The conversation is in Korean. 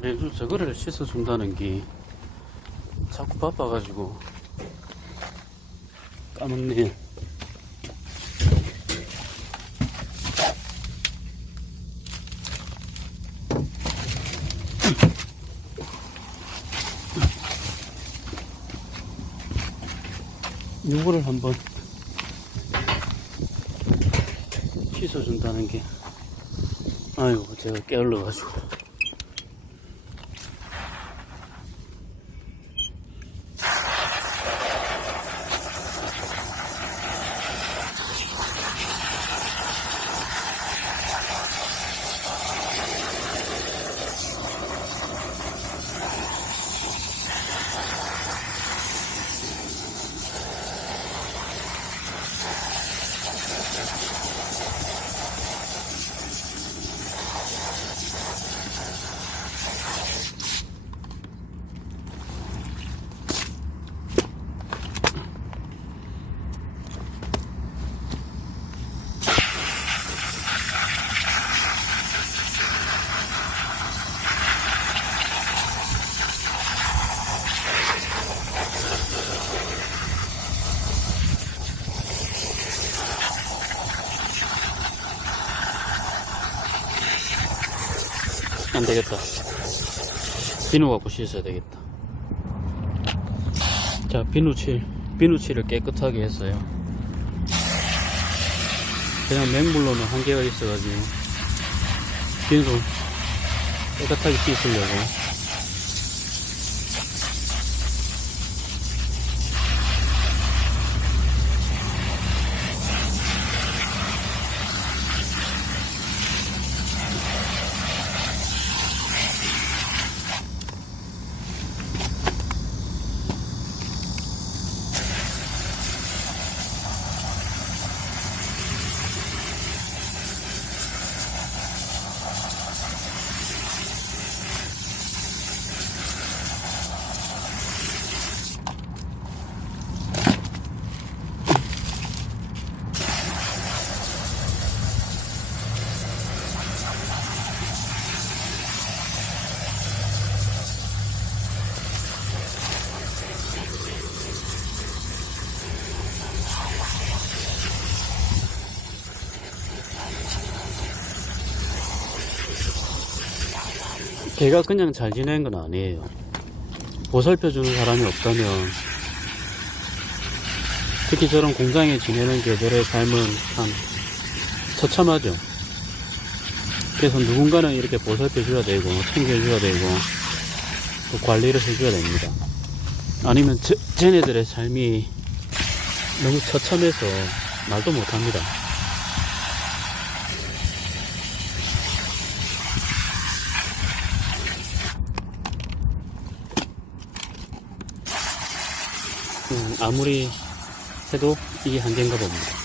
매주 저거를 씻어준다는 게 자꾸 바빠가지고 까먹네. 요거를 한번 씻어준다는 게, 아이고 제가 게을러가지고. 안 되겠다. 비누 갖고 씻어야 되겠다. 자, 비누칠을 깨끗하게 했어요. 그냥 맹물로는 한계가 있어가지고 비누로 깨끗하게 씻으려고. 걔가 그냥 잘 지내는 건 아니에요. 보살펴주는 사람이 없다면, 특히 저런 공장에 지내는 개들의 삶은 참 처참하죠. 그래서 누군가는 이렇게 보살펴줘야 되고 챙겨줘야 되고 또 관리를 해줘야 됩니다. 아니면 쟤네들의 삶이 너무 처참해서 말도 못합니다. 아무리 해도 이게 한계인가 봅니다.